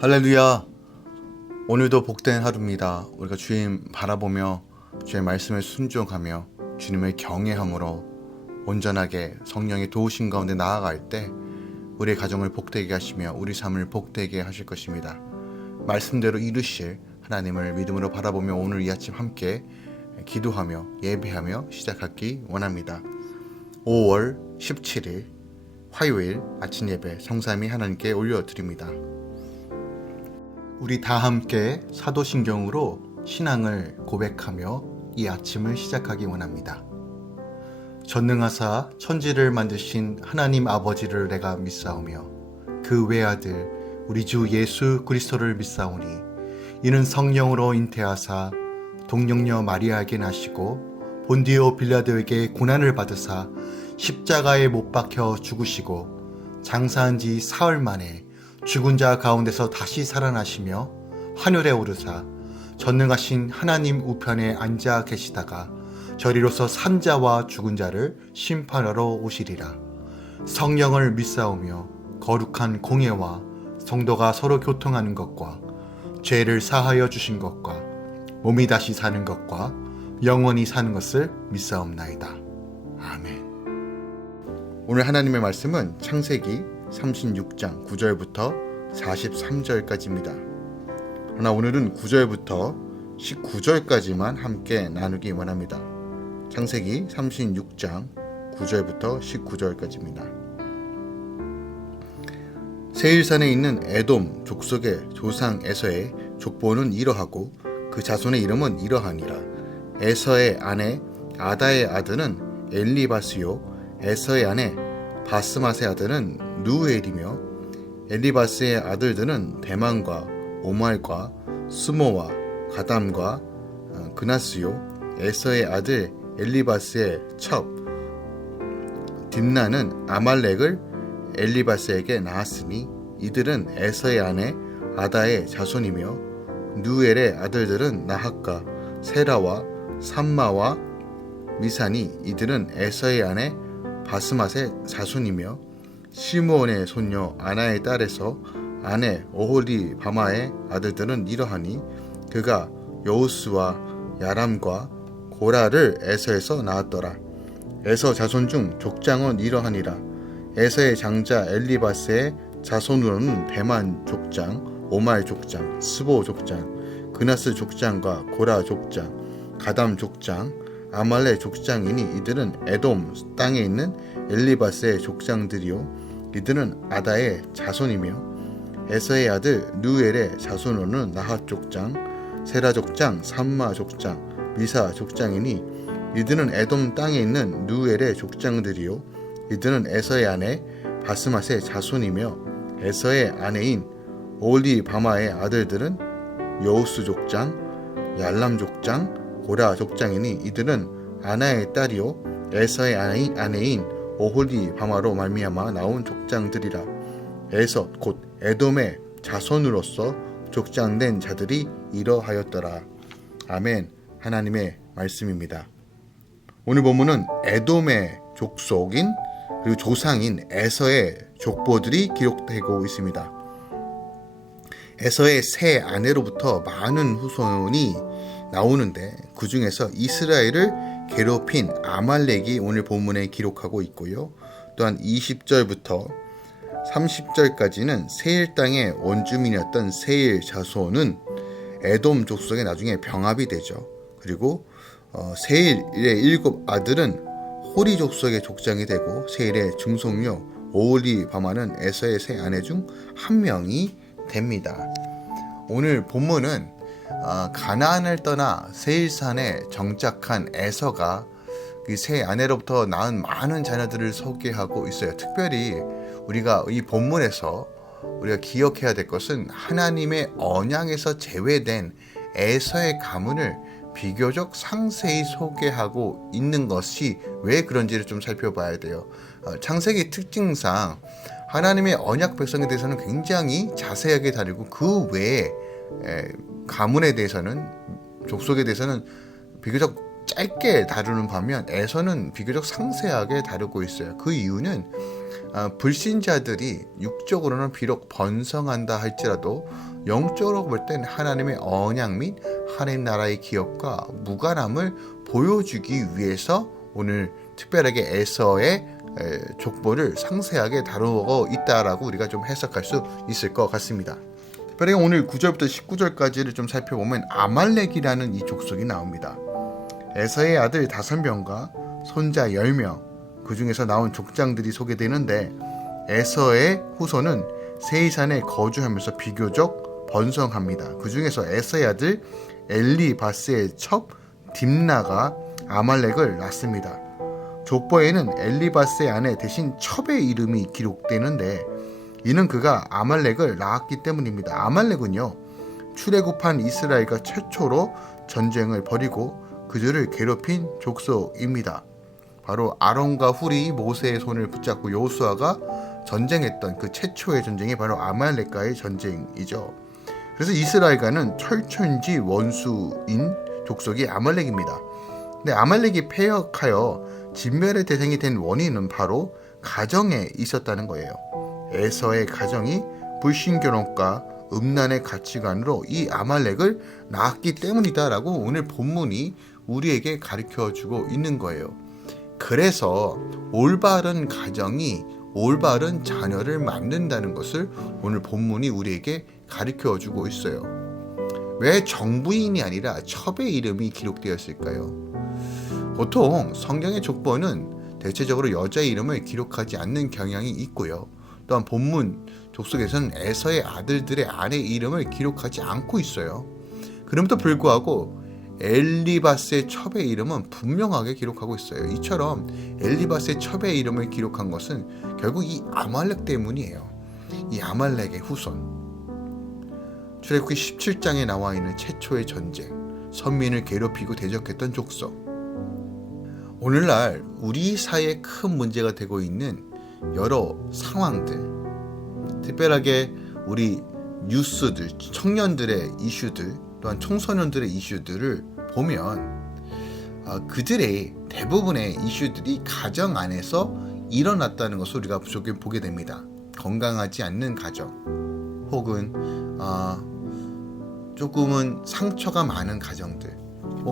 할렐루야. 오늘도 복된 하루입니다. 우리가 주님 바라보며 주의 말씀에 순종하며 주님을 경외함으로 온전하게 성령의 도우심 가운데 나아갈 때 우리의 가정을 복되게 하시며 우리 삶을 복되게 하실 것입니다. 말씀대로 이루실 하나님을 믿음으로 바라보며 오늘 이 아침 함께 기도하며 예배하며 시작하기 원합니다. 5월 17일 화요일 아침 예배 성삼위 하나님께 올려드립니다. 우리 다 함께 사도신경으로 신앙을 고백하며 이 아침을 시작하기 원합니다. 전능하사 천지를 만드신 하나님 아버지를 내가 믿사오며 그 외아들 우리 주 예수 그리스도를 믿사오니 이는 성령으로 잉태하사 동정녀 마리아에게 나시고 본디오 빌라도에게 고난을 받으사 십자가에 못 박혀 죽으시고 장사한 지 사흘 만에 죽은 자 가운데서 다시 살아나시며 하늘에 오르사 전능하신 하나님 우편에 앉아 계시다가 저리로서 산자와 죽은 자를 심판하러 오시리라. 성령을 믿사오며 거룩한 공예와 성도가 서로 교통하는 것과 죄를 사하여 주신 것과 몸이 다시 사는 것과 영원히 사는 것을 믿사옵나이다. 아멘. 오늘 하나님의 말씀은 창세기 36장 9절부터 43절까지입니다. 그러나 오늘은 9절부터 19절까지만 함께 나누기 원합니다. 창세기 36장 9절부터 19절까지입니다. 세일산에 있는 에돔 족속의 조상 에서의 족보는 이러하고 그 자손의 이름은 이러하니라. 에서의 아내 아다의 아들은 엘리바스요 에서의 아내 바스맛의 아들은 누엘이며 엘리바스의 아들들은 대만과 오말과 스모와 가담과 그나스요. 에서의 아들 엘리바스의 첩 딥나는 아말렉을 엘리바스에게 낳았으니 이들은 에서의 아내 아다의 자손이며 누엘의 아들들은 나핫과 세라와 삼마와 미산이 이들은 에서의 아내 바스맛의 자손이며 시므온의 손녀 아나의 딸에서 아내 오홀리 바마의 아들들은 이러하니 그가 여우스와 야람과 고라를 에서에서 낳았더라. 에서 자손 중 족장은 이러하니라. 에서의 장자 엘리바스의 자손으로는 대만 족장, 오말 족장, 스보 족장, 그나스 족장과 고라 족장, 가담 족장, 아말렉 족장이니 이들은 에돔 땅에 있는 엘리바스의 족장들이요 이들은 아다의 자손이며 에서의 아들 누엘의 자손으로는 나핫 족장, 세라 족장, 삼마 족장, 미사 족장이니 이들은 에돔 땅에 있는 누엘의 족장들이요 이들은 에서의 아내 바스맛의 자손이며 에서의 아내인 오홀리 바마의 아들들은 여우스 족장, 얄람 족장, 고라 족장이니 이들은 아나의 딸이요 에서의 아내인 오홀리 바마로 말미암아 나온 족장들이라. 에서 곧 에돔의 자손으로서 족장된 자들이 이러하였더라. 아멘. 하나님의 말씀입니다. 오늘 본문은 에돔의 족속인 그리고 조상인 에서의 족보들이 기록되고 있습니다. 에서의 세 아내로부터 많은 후손이 나오는데 그 중에서 이스라엘을 괴롭힌 아말렉이 오늘 본문에 기록하고 있고요. 또한 20절부터 30절까지는 세일 땅의 원주민이었던 세일 자손은 에돔 족속에 나중에 병합이 되죠. 그리고 세일의 7 아들은 호리 족속의 족장이 되고 세일의 증손녀 오홀리 바마는 에서의 세 아내 중 한 명이 됩니다. 오늘 본문은 가나안을 떠나 세일산에 정착한 에서가 그 세 아내로부터 낳은 많은 자녀들을 소개하고 있어요. 특별히 우리가 이 본문에서 우리가 기억해야 될 것은 하나님의 언약에서 제외된 에서의 가문을 비교적 상세히 소개하고 있는 것이 왜 그런지를 좀 살펴봐야 돼요. 창세기 특징상 하나님의 언약 백성에 대해서는 굉장히 자세하게 다루고 그 외에 가문에 대해서는 족속에 대해서는 비교적 짧게 다루는 반면 에서는 비교적 상세하게 다루고 있어요. 그 이유는 불신자들이 육적으로는 비록 번성한다 할지라도 영적으로 볼 땐 하나님의 언약 및 하나님 나라의 기업과 무관함을 보여주기 위해서 오늘 특별하게 에서의 족보를 상세하게 다루고 있다라고 우리가 좀 해석할 수 있을 것 같습니다. 특별히 오늘 9절부터 19절까지를 좀 살펴보면 아말렉이라는 이 족속이 나옵니다. 에서의 아들 5명과 손자 10명, 그 중에서 나온 족장들이 소개되는데 에서의 후손은 세이산에 거주하면서 비교적 번성합니다. 그 중에서 에서의 아들 엘리바스의 첩 딥나가 아말렉을 낳습니다. 족보에는 엘리바스의 아내 대신 첩의 이름이 기록되는데 이는 그가 아말렉을 낳았기 때문입니다. 아말렉은요, 출애굽한 이스라엘과 최초로 전쟁을 벌이고 그들을 괴롭힌 족속입니다. 바로 아론과 훌이 모세의 손을 붙잡고 여호수아가 전쟁했던 그 최초의 전쟁이 바로 아말렉과의 전쟁이죠. 그래서 이스라엘과는 철천지 원수인 족속이 아말렉입니다. 근데 아말렉이 패역하여 진멸의 대상이 된 원인은 바로 가정에 있었다는 거예요. 에서의 가정이 불신결혼과 음란의 가치관으로 이 아말렉을 낳았기 때문이다라고 오늘 본문이 우리에게 가르쳐주고 있는 거예요. 그래서 올바른 가정이 올바른 자녀를 만든다는 것을 오늘 본문이 우리에게 가르쳐주고 있어요. 왜 정부인이 아니라 첩의 이름이 기록되었을까요? 보통 성경의 족보는 대체적으로 여자의 이름을 기록하지 않는 경향이 있고요. 또한 본문 족속에서는 에서의 아들들의 아내 이름을 기록하지 않고 있어요. 그럼에도 불구하고 엘리바스의 첩의 이름은 분명하게 기록하고 있어요. 이처럼 엘리바스의 첩의 이름을 기록한 것은 결국 이 아말렉 때문이에요. 이 아말렉의 후손. 출애굽기 17장에 나와 있는 최초의 전쟁, 선민을 괴롭히고 대적했던 족속. 오늘날 우리 사회에 큰 문제가 되고 있는 여러 상황들, 특별하게 우리 뉴스들, 청년들의 이슈들, 또한 청소년들의 이슈들을 보면 그들의 대부분의 이슈들이 가정 안에서 일어났다는 것을 우리가 조금 보게 됩니다. 건강하지 않는 가정, 혹은 조금은 상처가 많은 가정들,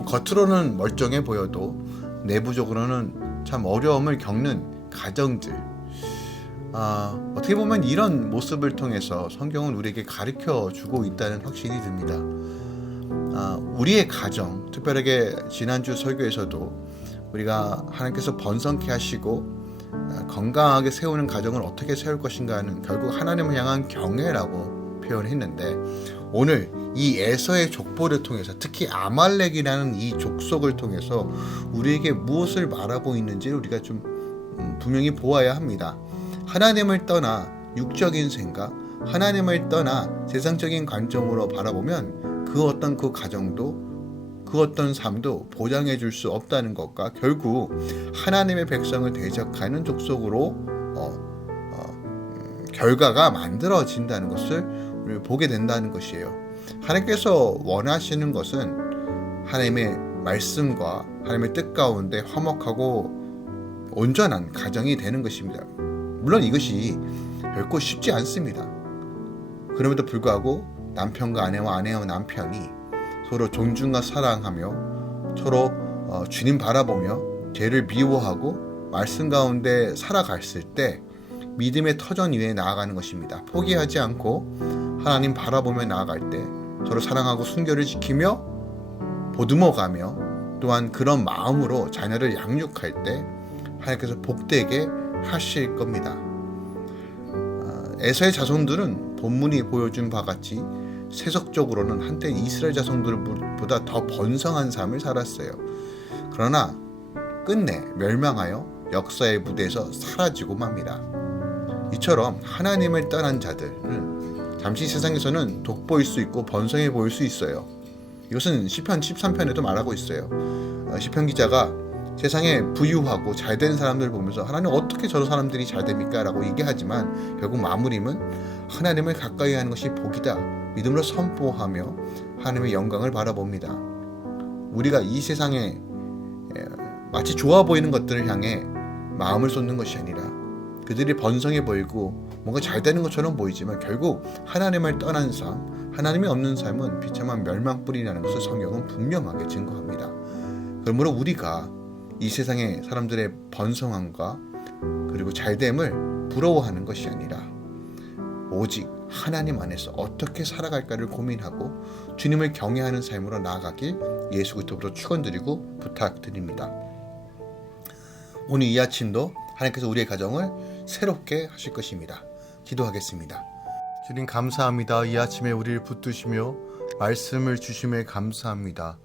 겉으로는 멀쩡해 보여도 내부적으로는 참 어려움을 겪는 가정들. 어떻게 보면 이런 모습을 통해서 성경은 우리에게 가르쳐주고 있다는 확신이 듭니다. 우리의 가정, 특별하게 지난주 설교에서도 우리가 하나님께서 번성케 하시고 건강하게 세우는 가정을 어떻게 세울 것인가 하는 결국 하나님을 향한 경외라고 표현했는데, 오늘 이 에서의 족보를 통해서 특히 아말렉이라는 이 족속을 통해서 우리에게 무엇을 말하고 있는지를 우리가 좀 분명히 보아야 합니다. 하나님을 떠나 육적인 생각, 하나님을 떠나 세상적인 관점으로 바라보면 그 어떤 그 가정도 그 어떤 삶도 보장해 줄 수 없다는 것과 결국 하나님의 백성을 대적하는 족속으로 결과가 만들어진다는 것을 우리가 보게 된다는 것이에요. 하나님께서 원하시는 것은 하나님의 말씀과 하나님의 뜻 가운데 화목하고 온전한 가정이 되는 것입니다. 물론 이것이 결코 쉽지 않습니다. 그럼에도 불구하고 남편과 아내와 아내와 남편이 서로 존중과 사랑하며 서로 주님 바라보며 죄를 미워하고 말씀 가운데 살아갔을 때 믿음의 터전 위에 나아가는 것입니다. 포기하지 않고 하나님 바라보며 나아갈 때 서로 사랑하고 순결을 지키며 보듬어가며 또한 그런 마음으로 자녀를 양육할 때 하나님께서 복되게 하실 겁니다. 에서의 자손들은 본문이 보여준 바와 같이 세속적으로는 한때 이스라엘 자손들보다 더 번성한 삶을 살았어요. 그러나 끝내 멸망하여 역사의 무대에서 사라지고 맙니다. 이처럼 하나님을 떠난 자들은 잠시 세상에서는 돋보일 수 있고 번성해 보일 수 있어요. 이것은 시편 13편에도 말하고 있어요. 시편 기자가 세상에 부유하고 잘된 사람들을 보면서 하나님 어떻게 저런 사람들이 잘됩니까? 라고 얘기하지만 결국 마무리는 하나님을 가까이 하는 것이 복이다, 믿음으로 선포하며 하나님의 영광을 바라봅니다. 우리가 이 세상에 마치 좋아 보이는 것들을 향해 마음을 쏟는 것이 아니라 그들이 번성해 보이고 뭔가 잘 되는 것처럼 보이지만 결국 하나님을 떠난 삶, 하나님이 없는 삶은 비참한 멸망뿐이라는 것을 성경은 분명하게 증거합니다. 그러므로 우리가 이 세상의 사람들의 번성함과 그리고 잘됨을 부러워하는 것이 아니라 오직 하나님 안에서 어떻게 살아갈까를 고민하고 주님을 경외하는 삶으로 나아가길 예수 그리스도로 축원드리고 부탁드립니다. 오늘 이 아침도 하나님께서 우리의 가정을 새롭게 하실 것입니다. 기도하겠습니다. 주님 감사합니다. 이 아침에 우리를 붙드시며 말씀을 주심에 감사합니다.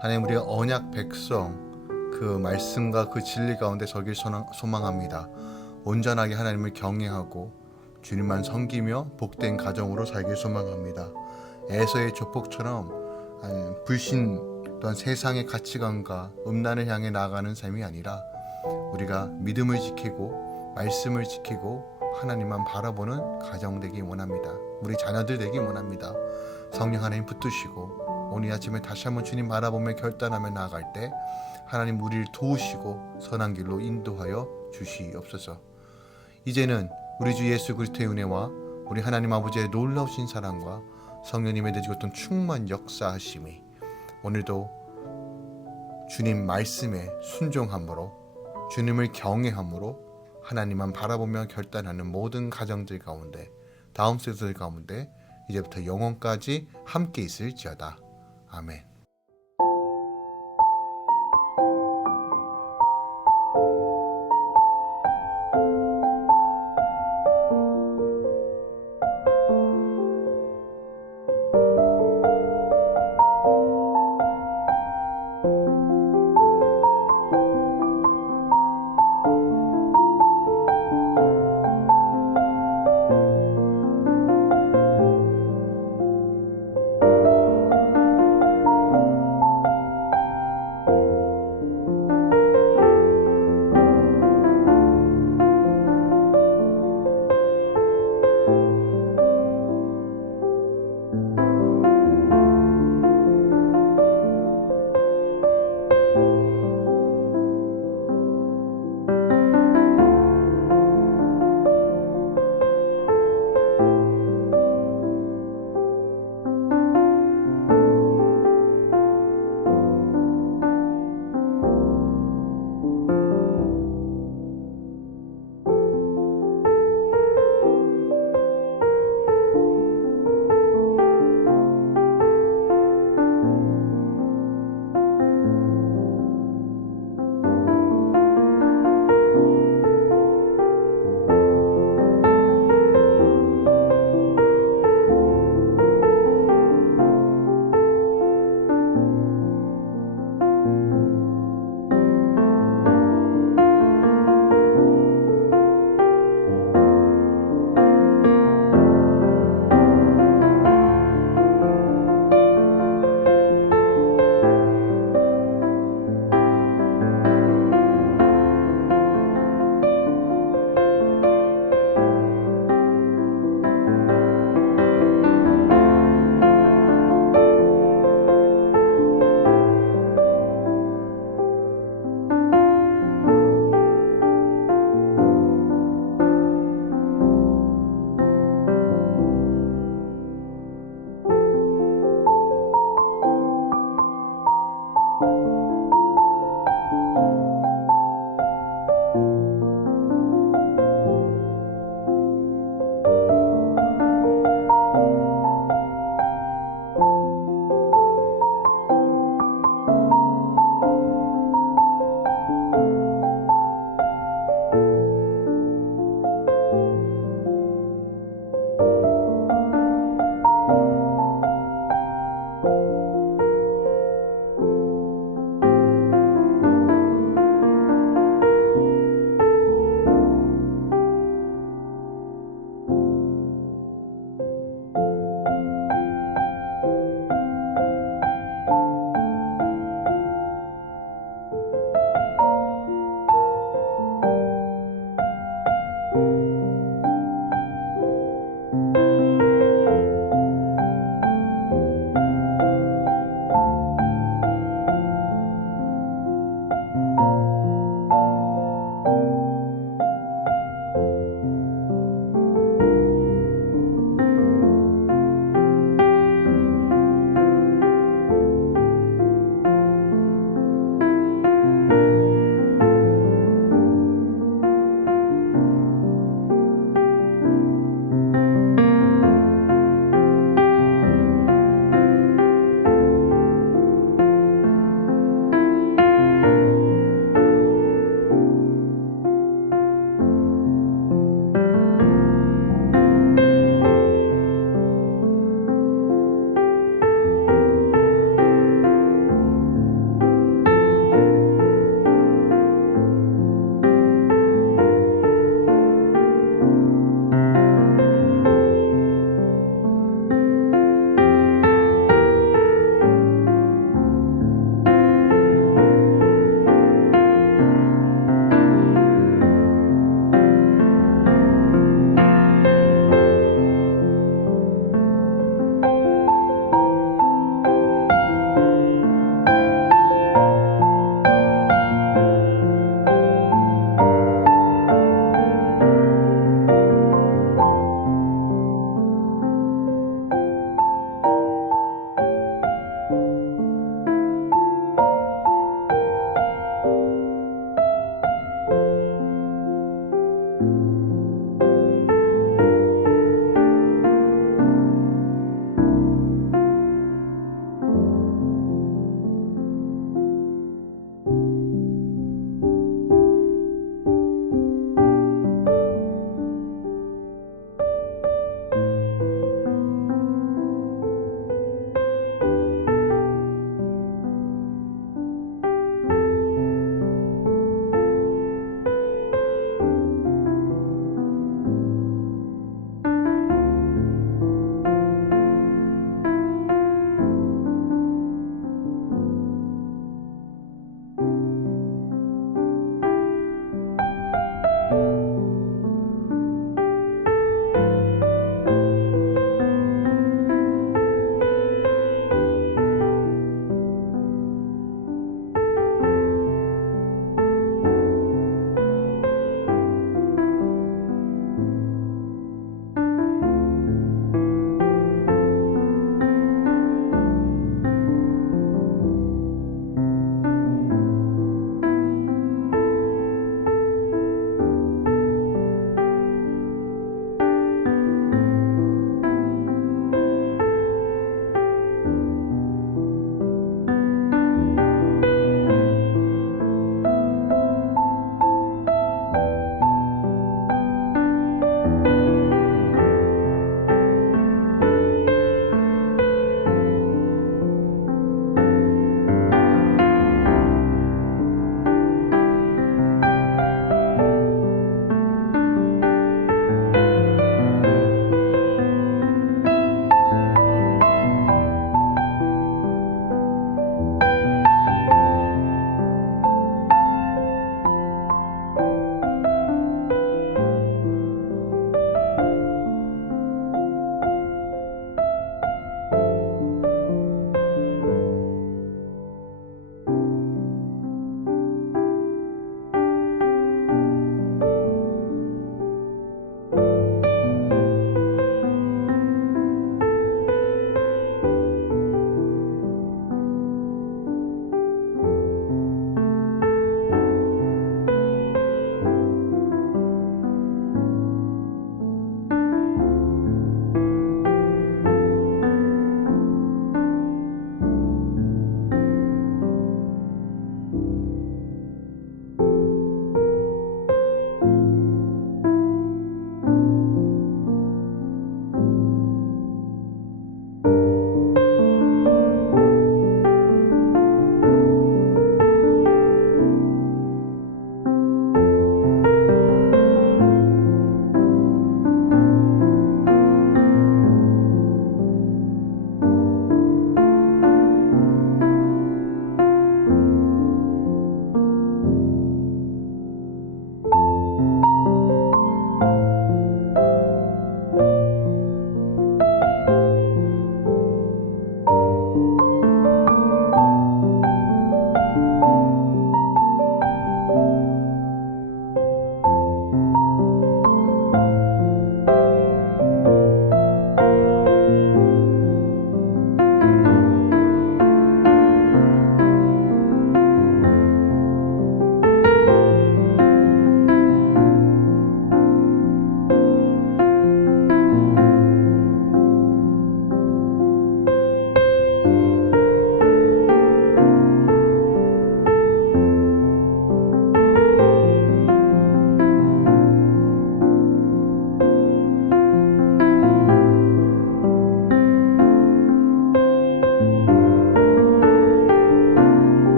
하나님, 우리가 언약 백성 그 말씀과 그 진리 가운데 서길 소망합니다. 온전하게 하나님을 경외하고 주님만 섬기며 복된 가정으로 살길 소망합니다. 에서의 조폭처럼 불신 또한 세상의 가치관과 음란을 향해 나아가는 삶이 아니라 우리가 믿음을 지키고 말씀을 지키고 하나님만 바라보는 가정 되기 원합니다. 우리 자녀들 되기 원합니다. 성령 하나님 붙드시고 오늘 아침에 다시 한번 주님 바라보며 결단하며 나아갈 때 하나님 우리를 도우시고 선한 길로 인도하여 주시옵소서. 이제는 우리 주 예수 그리스도의 은혜와 우리 하나님 아버지의 놀라우신 사랑과 성령님의 내주셨던 충만 역사하심이 오늘도 주님 말씀에 순종함으로 주님을 경외함으로 하나님만 바라보며 결단하는 모든 가정들 가운데 다음 세대들 가운데 이제부터 영원까지 함께 있을지어다. 아멘.